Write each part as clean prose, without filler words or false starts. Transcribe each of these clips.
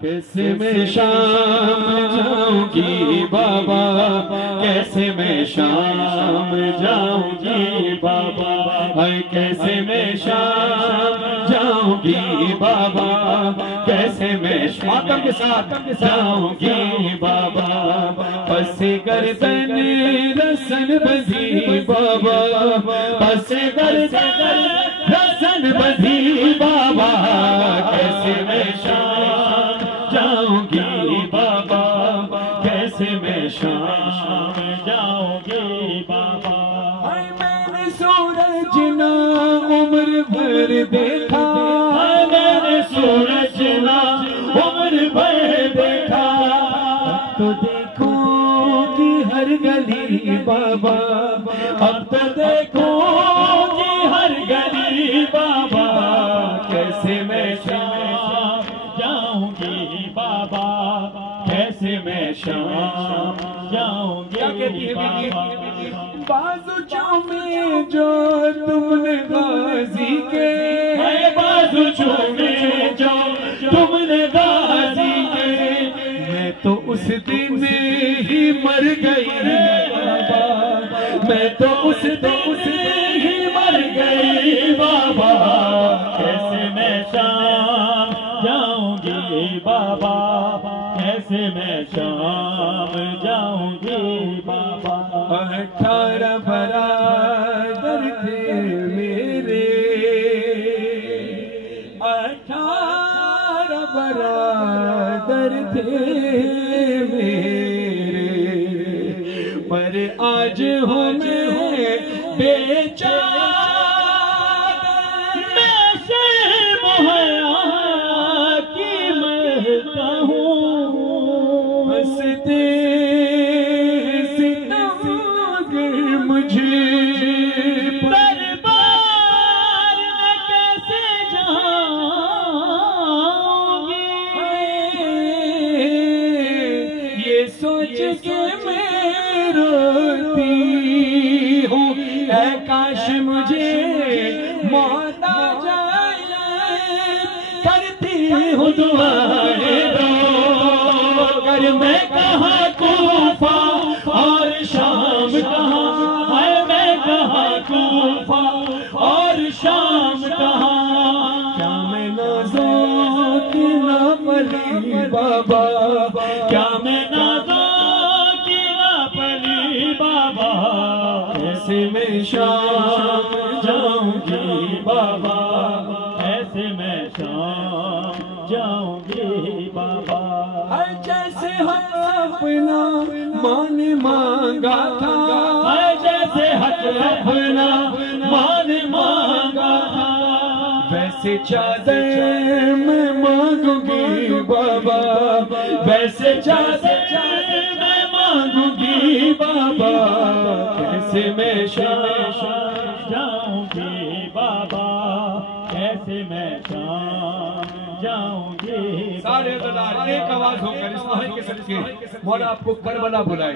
کیسے میں شام جاؤں گی بابا، کیسے میں شام جاؤں گی بابا، کیسے میں شام جاؤں گی بابا، کیسے میں ماتم کے ساتھ جاؤں گی بابا، پس گردن رسن بندھی بابا، پس گردن رسن بندھی بابا، کیسے میں شام جاؤں گی بابا، کیسے میں شام جاؤں گی بابا، میں نے سورج نہ عمر بھر دیکھا، میں نے سورج نہ عمر بھر دیکھا، اب تو دیکھوں گی ہر گلی بابا، اب تو دیکھوں گی ہر گلی بابا، کیسے میں شام جاؤں گی بابا، کیسے میں شام جاؤں گی بابا، بازو چومے جو تم نے غازی کے، بازو چومے جو تم نے غازی کے، میں تو اس دن ہی مر گئی بابا، میں تو اس دن ہی مر گئی بابا، کیسے میں شام جاؤں گی بابا، کیسے میں شام جاؤں گی بابا، 18 برادر تھے میرے، 18 برادر تھے میرے، پر آج ہوں میں بیچار، میں شرم حیا کی مرتا ہوں، ہنستے ستمگر مجھے دربار میں کیسے جاؤں گی، یہ سوچ کے میں روتی ہوں، اے کاش مجھے موت آ جائے، کرتی ہوں دعائیں رو کر، میں کہاں کوفہ اور شام کہاں، میں کہاں کوفہ اور شام کہاں، کیا میں نازوں کی نہ پلی بابا، کیا میں نازوں کی نہ پلی بابا، کیسے میں شام جاؤں گی بابا، کیسے میں شام جاؤں گی بابا، جیسے حق اپنا مان مانگا تھا، جیسے حق اپنا مان مانگا تھا، ویسے چادر میں مانگوں گی بابا، ویسے چادر میں مانگوں گی بابا، کیسے میں شام جاؤں گی بابا، کیسے میں شام جاؤں گی، سارے عزادار ایک آواز ہو کر اس ماہر کے صدقے مولا آپ کو کربلا بلائے،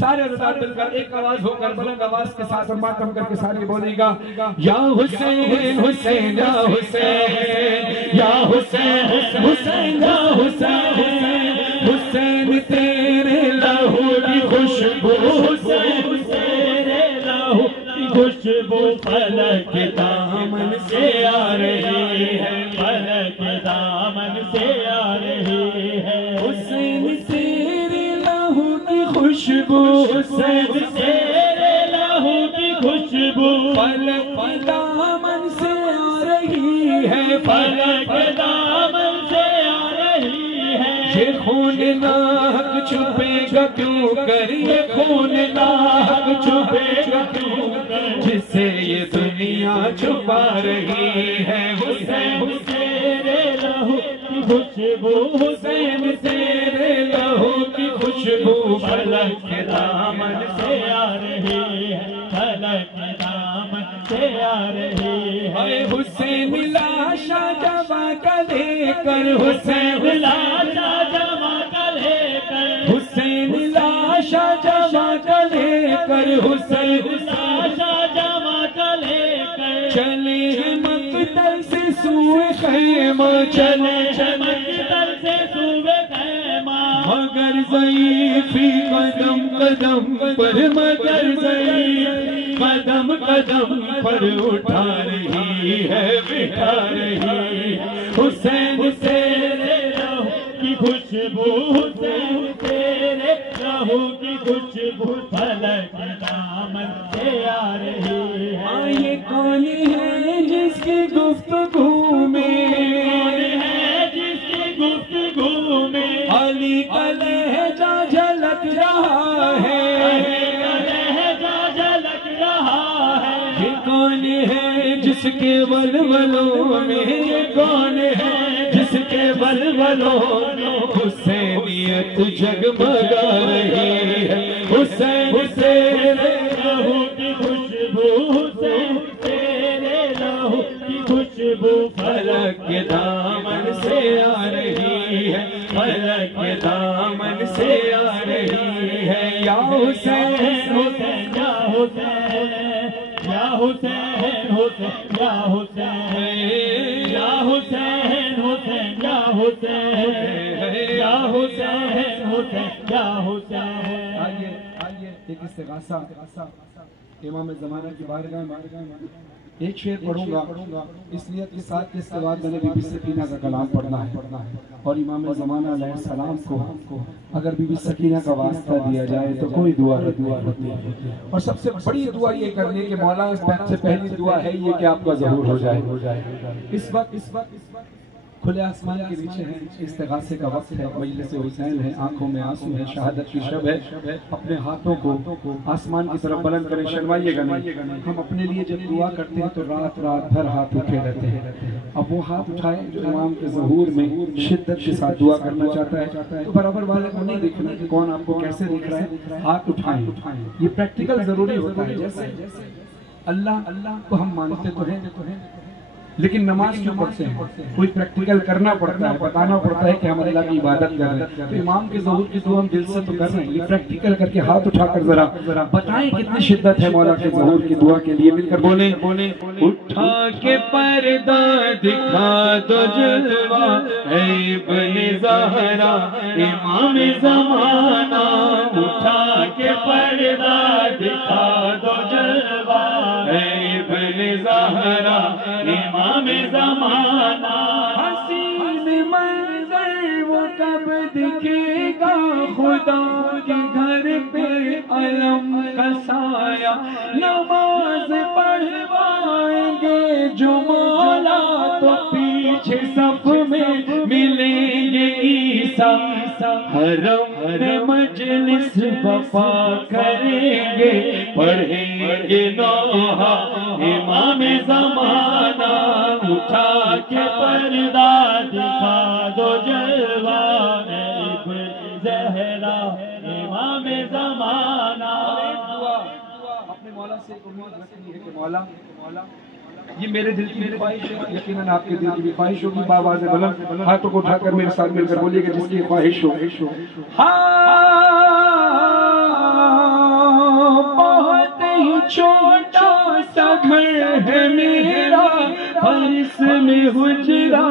سارے عزادار مل کر ایک آواز ہو کر بلند آواز کے ساتھ اور ماتم کر کے سارے بولے گا، یا حسین حسین یا حسین، یا حسین حسین یا حسین، حسین تیرے لہو کی خوشبو، حسین تیرے لہو کی خوشبو فلک دامن سے آ رہی ہے، فلک دامن سے آ رہی ہے، حسین تیرے لہو کی خوشبو، حسین تیرے لہو کی خوشبو فلک دامن سے آ رہی ہے، فلک دامن سے آ رہی ہے، یہ خون ناک چھپے گا کیوں کر، یہ خون ناک چھپے گا کیوں کر، جسے یہ دنیا چھپا رہی ہے، حسین تیرے لہو کی خوشبو، حسین تیرے لہو کی خوشبو فلک دامن سے آ رہی ہے، فلک دامن سے آ رہی ہے، حسین لاشا جمع کا لے کر، حسین لاشا جمع کا لے کر، حسین لاشا جمع کا لے کر، حسین لاشا جمع کا لے کر، چلے مقتل سے سوئے خیمہ، چلے مقتل سے صوبے خیمہ، مگر ضعیفی قدم قدم پر، مگر ضعیف قدم قدم پر اٹھا رہی ہے، بٹھا رہی حسین تیرے لہو کی خوشبو، حسین تیرے لہو کی خوشبو فلک دامن سے آ رہی ہے۔ یہ کون ہے جس کی گفتگو میں، کون ہے جس کی گفتگو میں علی کا لہجہ جھلک رہا ہے، علی کا لہجہ جھلک رہا ہے۔ یہ کون ہے جس کے ولولوں میں، یہ کون ہے جس کے ولولوں میں حسینیت جگمگا رہی ہے، حسین تیرے لہو کی خوشبو، حسین تیرے لہو کی خوشبو فلک کے دامن سے آ رہی ہے، فلک کے دامن سے آ رہی ہے۔ یا حسین حسین یا حسین یا حسین، حسین یا حسین یا حسین، حسین یا حسین یا حسین، حسین یا حسین۔ آئیے ایک استغاثہ امام زمانہ کی بارگاہ میں ایک شعر پڑھوں گا، اس نیت کے ساتھ کہ اس کے بعد میں نے بی بی سکینہ کا کلام پڑھنا ہے، اور امام زمانہ علیہ السلام کو اگر بی بی سکینہ کا واسطہ دیا جائے تو کوئی دعا رد نہیں ہوتی، اور سب سے بڑی دعا یہ کرنے کہ مولا اس بات سے پہلی دعا ہے یہ کہ آپ کا ظہور ہو جائے۔ اس وقت کھلے آسمان کے نیچے ہیں، استغاثے کا وقت ہے، مجلس حسین ہے، آنکھوں میں آنسو ہے، شہادت کی شب ہے۔ اپنے ہاتھوں کو آسمان کی طرف بلند کریں، شرمائیے گا نہیں۔ ہم اپنے لیے جب دعا کرتے ہیں تو رات بھر ہاتھ اٹھے رہتے ہیں۔ اب وہ ہاتھ اٹھائیں جو امام کے ظہور میں شدت کے ساتھ دعا کرنا چاہتا ہے، تو برابر والے کو نہیں دیکھنا کہ کون آپ کو کیسے دیکھ رہا ہے، ہاتھ اٹھائیں۔ یہ پریکٹیکل ضروری ہوتا ہے، جیسے اللہ کو ہم مانتے تو ہیں لیکن نماز کیوں پڑھتے ہیں؟ کوئی پریکٹیکل کرنا پڑتا ہے، بتانا پڑتا ہے کہ ہم اللہ کی عبادت کر رہے ہیں۔ تو امام کے ظہور کی دعا ہم دل سے تو کر رہے ہیں، یہ پریکٹیکل کر کے ہاتھ اٹھا کر ذرا بتائیں کتنی شدت ہے مولا کے ظہور کی دعا کے لیے، مل کر بولیں۔ اٹھا کے پردہ دکھا دو جلوہ اے ابن زہرا امام زمانہ، اٹھا کے پردہ دکھا دو جلوہ اے ابن زہرا امام زمانہ۔ حسین منظر وہ کب دکھے گا، خدا کے گھر پہ علم کا سایہ، نماز پڑھوائیں گے جو مولا تو پیچھے صف میں ملیں گے عیسیٰ، حرم میں مجلس وفا کریں گے، پڑھیں گے نوحہ امام زمانہ، اٹھا کے پردہ دکھا دو جلوہ ابن زہرا امام زمانہ۔ اپنے مولا سے امید رکھنی ہے کہ مولا یہ میرے دل کی بھی خواہش ہے، یقیناً آپ کے دل کی بھی خواہش ہوگی۔ بآواز بلند ہاتھوں کو اٹھا کر میرے ساتھ مل کر بولیے کہ جس کی خواہش ہو۔ بہت ہی چھوٹا سا گھر ہے میرا، اور اس میں حجرہ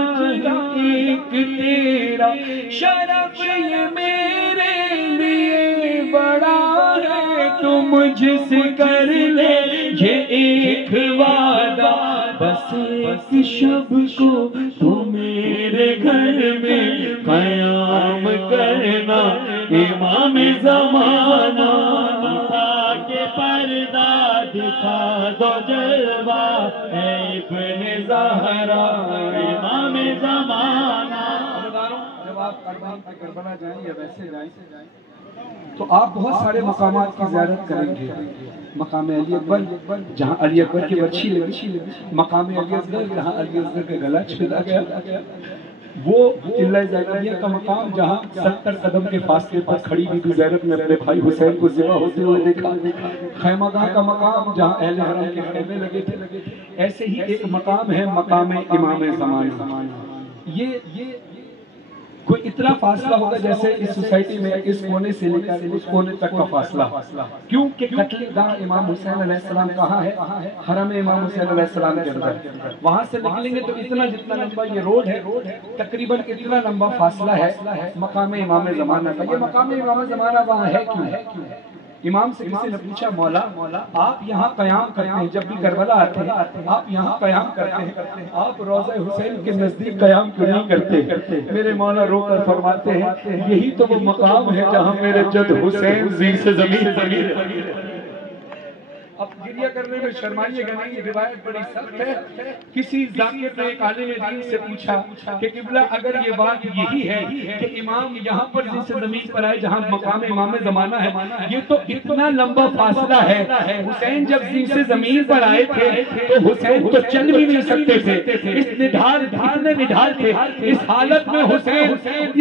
ایک تیرا، شرف یہ میرے لیے بڑا ہے، تو مجھ سے کر لے یہ ایک وعدہ، بس ایک شب کو تو میرے گھر میں قیام کرنا امام زمانہ، اٹھا کے پردہ دکھا دو جلوہ اے ابن زہرا امام زمانہ۔ جب آپ کربلا جائیں یا ویسے جائیں تو آپ بہت سارے مقامات کی زیارت کریں گے۔ مقام علی اکبر جہاں علی اکبر کی برچھی لگی، مقام علی اصغر جہاں علی اصغر کا گلا چھیدا گیا، وہ قلعہ زینبیہ کا مقام جہاں 70 قدم کے فاصلے پر کھڑی بی بی زینب نے اپنے بھائی حسین کو ذبح ہوتے ہوئے دیکھا، خیمہ گاہ کا مقام جہاں اہل حرم کے خیمے لگے تھے۔ ایسے ہی ایک مقام ہے مقام امام زمانہ۔ یہ کوئی اتنا فاصلہ ہوگا جیسے اس سوسائٹی میں اس کونے سے لے کر اس کونے تک کا فاصلہ. کیونکہ قتل گاہ امام حسین علیہ السلام کہاں ہے؟ حرم امام حسین علیہ السلام کے اندر. وہاں سے نکلیں گے تو اتنا جتنا لمبا یہ روڈ ہے تقریباً اتنا لمبا فاصلہ ہے مقام امام زمانہ کا. یہ مقام امام زمانہ وہاں ہے کیوں؟ امام سے کسی نے پوچھا مولا آپ یہاں قیام کرتے ہیں، جب بھی کربلا آتے ہیں آپ یہاں قیام کرتے ہیں، آپ روضہ حسین کے نزدیک قیام کیوں نہیں کرتے؟ میرے مولا رو کر فرماتے ہیں یہی تو وہ مقام ہے جہاں میرے جد حسین زیر سے زمین پر. اب گریہ کرنے میں شرمائیے گا نہیں، یہ روایت بڑی سخت ہے. کسی ذاکر نے ایک عالم دین سے پوچھا کہ قبلہ اگر یہ بات یہی ہے کہ امام یہاں پر جن سے زمین پر آئے جہاں مقام امام زمانہ ہے، یہ تو اتنا لمبا فاصلہ ہے. حسین جب جن سے زمین پر آئے تھے تو حسین تو چل بھی نہیں سکتے تھے، اس نڈھال اتنے نڈھال تھے. اس حالت میں حسین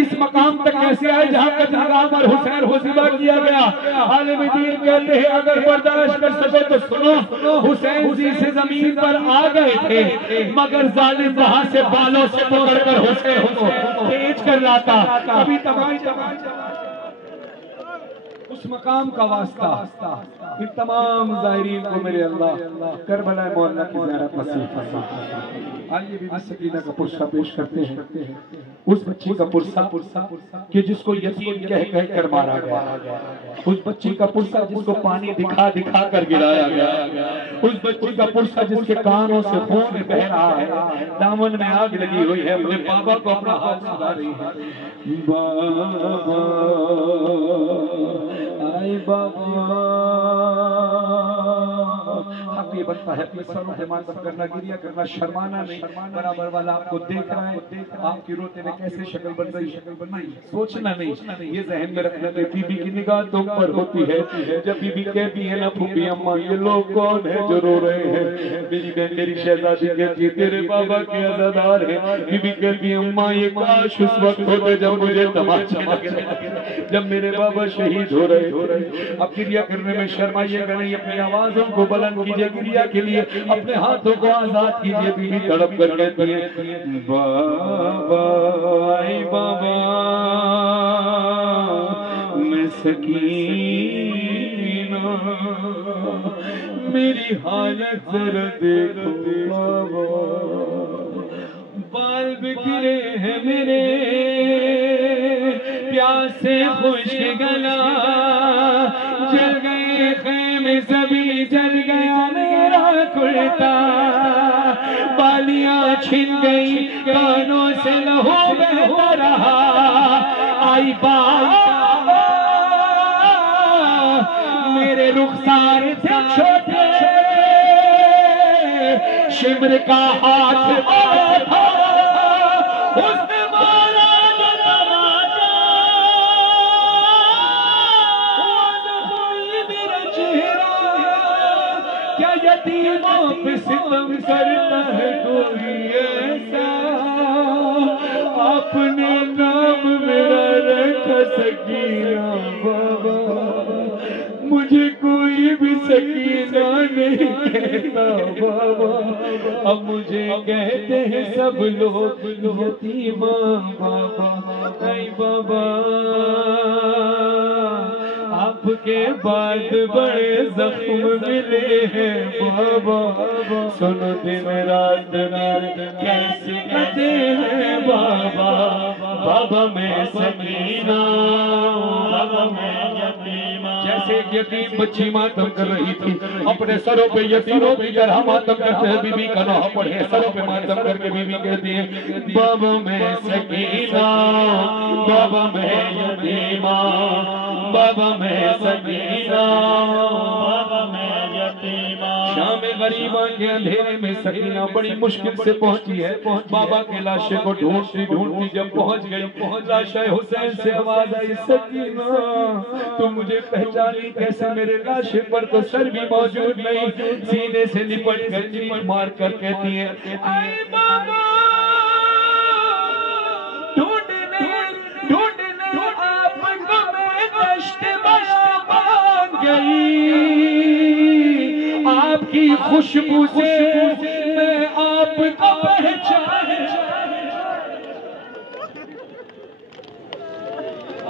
اس مقام تک کیسے آئے جہاں قتل عام اور حسین کو ذبح کیا گیا؟ عالم دین کہتے ہیں اگر برداشت کر سکے تو سنو، حسین جی سے زمین پر آ گئے تھے مگر ظالم وہاں سے بالوں سے پکڑ کر حسین کو تیز کر لاتا. کبھی اس مقام کا واسطہ ان تمام زائرین کو میرے اللہ کربلا مولا کی زیارت نصیب فرما. آئیے بی بی سکینہ کا پرسہ پیش کرتے ہیں. اس بچی کا پرسہ کہ جس کو یتیم کہہ کر مارا گیا، اس بچی کا پرسہ جس کو پانی دکھا دکھا کر گرایا گیا، اس بچی کا پرسہ جس کے کانوں سے خون بہ رہا ہے، دامن میں آگ لگی ہوئی ہے، اپنے بابا کو اپنا ہاتھ سلا رہی ہے. بابا آئے بابا. حق یہ بنتا ہے اپنے سروں پہ ماتم کرنا، گریہ کرنا، شرمانا نہیں. برابر والا آپ کو دیکھ رہا ہے، آپ کی روتے میں کیسے شکل بن رہی ہے، سوچنا نہیں. یہ ذہن میں رکھنا کہ بی بی کی نگاہ تم پر ہوتی ہے. جب بی بی کہتی ہے نا پھوپھی اماں یہ لوگ کون ہیں جو رو رہے ہیں؟ میری بہن میری شہزادی کہتی ہے تیرے بابا کے عزادار ہیں. بی بی کہتی ہے اماں یہ کاش اس وقت ہوتے جب مجھے تماچے لگے، جب میرے بابا شہید ہو رہے تھے. اب گریہ کرنے میں شرمائیے گا نہیں، اپنی آوازوں کو بلند کیجئے، گریہ کے لیے اپنے ہاتھوں کو آزاد کیجئے. بی بی تڑپ کر کہتی ہے بابا اے بابا میں سکینہ میری حالت ذرا دیکھو بابا. بال بکھرے ہیں میرے پیاس سے خشک گلا، جل گئے خیمے سبھی جل گیا میرا کرتا، بالیاں چھن گئی کانوں سے لہو بہتا رہا. آئی بابا میرے رخسار سے چھوٹے شمر کا ہاتھ آیا تھا، اس نے مارا جو تماچا، زخمی میرا چہرہ. کیا یتیموں پہ ستم کرتا ہے کوئی ایسا؟ اپنے نام میرا رکھا سکینہ بابا، مجھے کوئی بھی سکینہ نہیں کہتا بابا. اب مجھے کہتے ہیں سب لوگ یتیمہ بابا. اے بابا آپ کے بعد بڑے زخم ملے ہیں بابا، سنو دن رات کیسے کہتے ہیں بابا. بابا میں سکینہ بابا میں یتیمہ. جیسے ایک یتیم بچی ماتم کر رہی تھی، اپنے سروں پہ یتیموں کی طرح ماتم کرتے ہیں. بی بی کا نوحہ پڑھے، سروں پہ ماتم کر کے بی بی کہتی ہے بابا میں سکینہ بابا میں یتیمہ، بابا میں سکینہ بابا میں یتیمہ. شام غریبہ کے اندھیرے میں سکینہ بڑی مشکل سے پہنچی ہے. بابا کے لاشے کو ڈھونڈتی ڈھونڈتی جب پہنچ گئی، لاشے حسین سے آواز آئی سکینہ تم مجھے پہچانی کیسے؟ میرے لاشے پر تو سر بھی موجود نہیں. سینے سے لپٹ کر چیخ مار کر کہتی ہے اے بابا ڈھونڈنے آپ کو میں دشت بیابان گئی، آپ کی خوشبو سے میں آپ کو پہچان.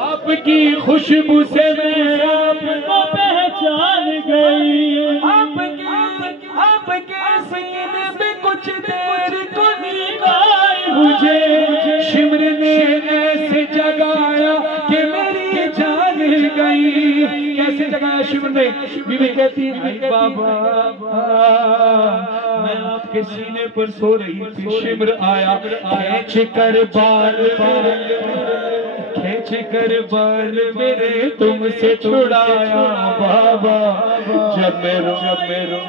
آپ کی خوشبو سے میں آپ کو پہچان گئی، آپ کے سینے میں کچھ دیر کو نیند آئی مجھے، شمر نے ایسے جگایا کہ میری جان گئی۔ کیسے جگایا شمر نے؟ بیوی کہتی ہے بابا میں آپ کے سینے پر سو رہی تھی، شمر آیا کھینچ کر بال میرے تم سے چھڑایا بابا، جب میں رو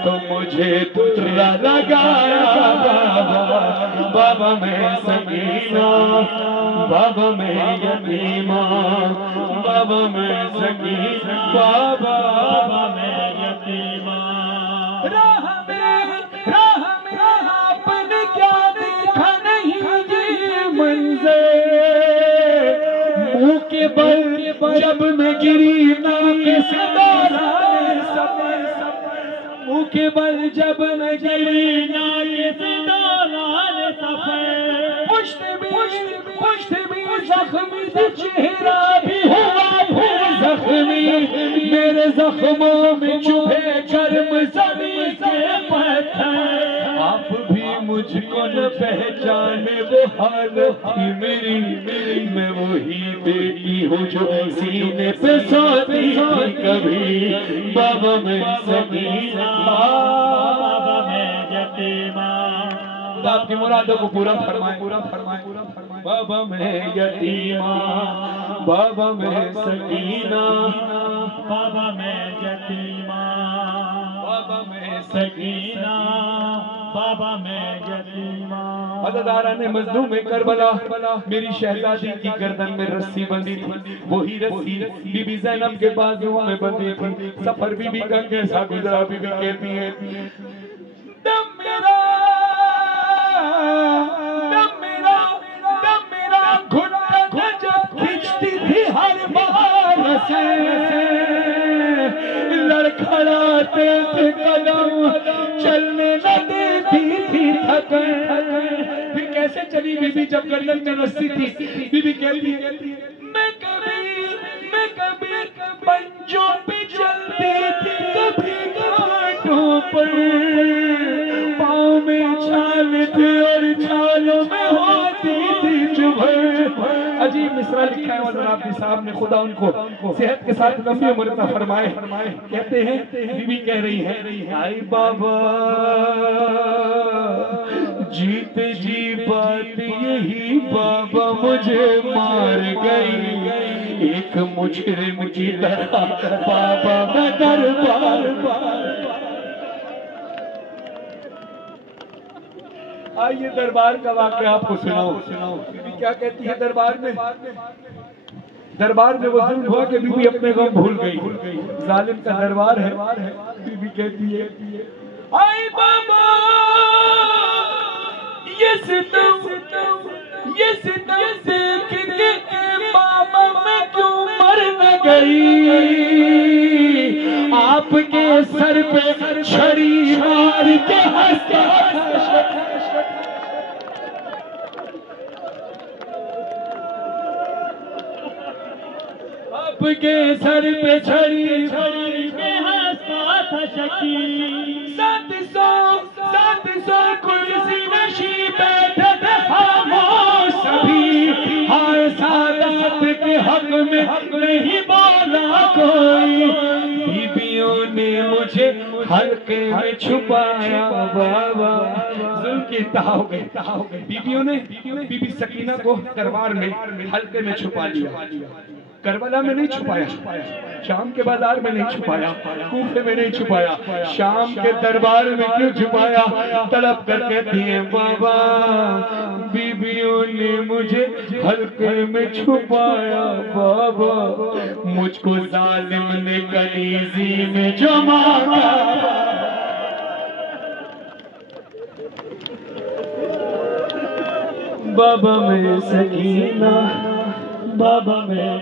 تو مجھے تجھا لگایا بابا، بابا میں سکینہ، بابا میں یتیمہ، بابا میں سکینہ، بابا میں یتیمہ۔ راہ میں آپ نے کیا دیکھا نہیں یہ منظر، منہ کے بل جب میں گری ناکے سے دوران سفر، منہ کے بل جب میں گری ناکے سے دوران سفر، پشت بھی زخمی تھی، چہرہ بھی ہوا زخمی، میرے زخموں میں چبھے گرم زمین کے پتھر، آپ بھی مجھ کو نہ پہچانے وہ حالت تھی میری، میں وہی بیٹی ہوں جو سینے پہ سوتی تھی کبھی، بابا میں سکینہ، بابا میں یتیمہ۔ خدا آپ کی مرادوں کو پورا فرمائے، بابا میں یتیمہ، بابا میں سکینہ، بابا میں یتیمہ، بابا میں سکینہ، بابا میں یتیمہ۔ عزاداران مظلوم کربلا، میری شہزادی کی گردن میں رسی بندھی تھی، وہی رسی بی بی زینب کے بازوں میں بندھی تھی۔ سفر بی بی کا کیسا گزرا، بی بی کہتی ہے دم میرا گھٹنا جب کھچتی تھی ہر بار سے، لڑکھڑاتے تھے قدم چلنے نہ دیتی تھی تھکن۔ پھر کیسے چلی بی بی جب گردن میں رسی تھی؟ بی بی کہتی ہے میں کبھی پنجوں پہ چلتی تھی، کبھی گھاٹوں پر، پاؤں میں چھال تھے اور چھالوں میں ہوتی تھی چبھن۔ عجیب مصرع لکھا ہے مولانا عابدی صاحب نے، خدا ان کو صحت کے ساتھ لمبی عمر عطا فرمائے۔ کہتے ہیں بی بی کہہ رہی ہے آئی بابا جیتے جی بات یہی بابا مجھے مار گئی، ایک مجرم کی طرح بابا میں دربار۔ آئیے دربار کا واقعہ آپ کو سناؤ۔ بی بی کیا کہتی ہے دربار میں وہ ظلم ہوا کہ بی بی اپنے غم بھول گئی، ظالم کا دربار ہے۔ بی بی کہتی ہے آئی بابا یہ ستم دیکھ کے بابا میں کیوں مر نہ گئی، آپ کے سر پہ چھڑی مار کے ہنستا آپ کے سر پہ چھڑی کے ہنستا تھا شکی، 700 کرسی نشی بیٹھے تھے خاموش سبھی، ہر سادات کے حق میں نہیں بولا کوئی، بیویوں نے مجھے حلقے میں چھپایا بابا، ظلم کی انتہا ہو گئی، بیویوں نے بی بی سکینہ کو دربار میں حلقے میں چھپا لیا۔ کربلا میں نہیں چھپایا، شام کے بازار میں نہیں چھپایا، کوفے میں نہیں چھپایا، شام کے دربار میں کیوں چھپایا؟ تڑپ کر کہتی ہیں بابا بیویوں نے مجھے حلقے میں چھپایا بابا، مجھ کو ظالم نے کنیزی میں جما کر، بابا میں سکینہ، بابا میں